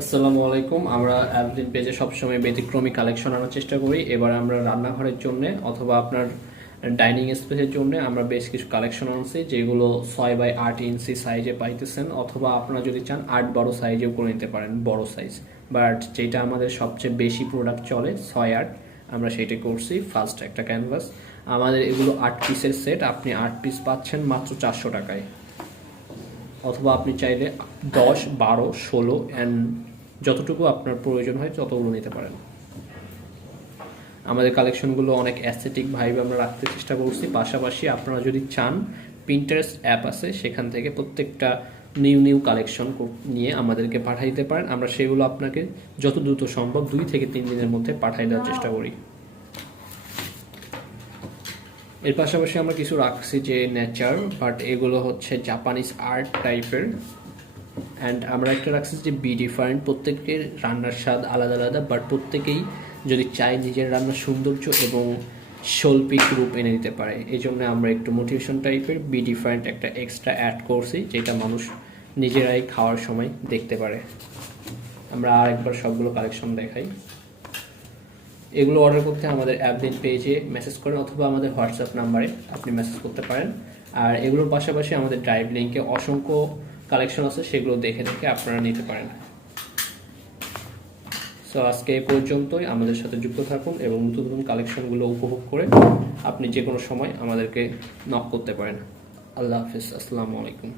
আসসালামু আলাইকুম। আমরা অ্যাভলিন পেজে সবসময় ব্যতিক্রমী কালেকশন আনার চেষ্টা করি। এবার আমরা রান্নাঘরের জন্য অথবা আপনার ডাইনিং স্পেসের জন্য আমরা বেশ কিছু কালেকশন আনছি, যেগুলো 6x8 ইঞ্চি সাইজে পাইতেছেন, অথবা আপনারা যদি চান 8-12 সাইজেও করে নিতে পারেন, বড় সাইজ। বাট যেটা আমাদের সবচেয়ে বেশি প্রোডাক্ট চলে 6-8, আমরা সেটা করছি। ফার্স্ট একটা ক্যানভাস, আমাদের এগুলো 8 পিসের সেট। আপনি 8 পিস পাচ্ছেন মাত্র 400 টাকায়, অথবা আপনি চাইলে 10, 12, 16 অ্যান্ড যতটুকু আপনার প্রয়োজন হয় ততগুলো নিতে পারেন। আমাদের কালেকশনগুলো অনেক অ্যাস্থেটিক ভাইব আমরা রাখতে চেষ্টা করছি। পাশাপাশি আপনারা যদি চান, পিন্টারেস্ট অ্যাপ আছে, সেখান থেকে প্রত্যেকটা নিউ নিউ কালেকশন নিয়ে আমাদেরকে পাঠিয়ে দিতে পারেন। আমরা সেগুলো আপনাকে যত দ্রুত সম্ভব 2 থেকে 3 দিনের মধ্যে পাঠিয়ে দেওয়ার চেষ্টা করি। এর পাশাপাশি আমরা কিছু রাখছি যে নেচার, বাট এগুলো হচ্ছে জাপানিজ আর্ট টাইপের। অ্যান্ড আমরা একটা রাখছি যে বি ডিফারেন্ট, প্রত্যেকের রান্নার স্বাদ আলাদা আলাদা, বাট প্রত্যেকেই যদি চায় নিজের রান্নার সৌন্দর্য এবং শৈল্পিক রূপ এনে দিতে পারে, এই জন্য আমরা একটু মোটিভেশন টাইপের বি ডিফারেন্ট একটা এক্সট্রা অ্যাড করছি, যেটা মানুষ নিজেরাই খাওয়ার সময় দেখতে পারে। আমরা আরেকবার সবগুলো কালেকশন দেখাই। এগুলো অর্ডার করতে আমাদের অ্যাপলিন পেজে মেসেজ করেন, অথবা আমাদের হোয়াটসঅ্যাপ নাম্বারে আপনি মেসেজ করতে পারেন। আর এগুলোর পাশাপাশি আমাদের ড্রাইভ লিঙ্কে অসংখ্য কালেকশন আছে, সেগুলো দেখে দেখে আপনারা নিতে পারেন। সো আজকে এই পর্যন্তই। আমাদের সাথে যুক্ত থাকুন এবং নতুন নতুন কালেকশনগুলো উপভোগ করে আপনি যে কোনো সময় আমাদেরকে নক করতে পারেন। আল্লাহ হাফিজ, আসসালামু আলাইকুম।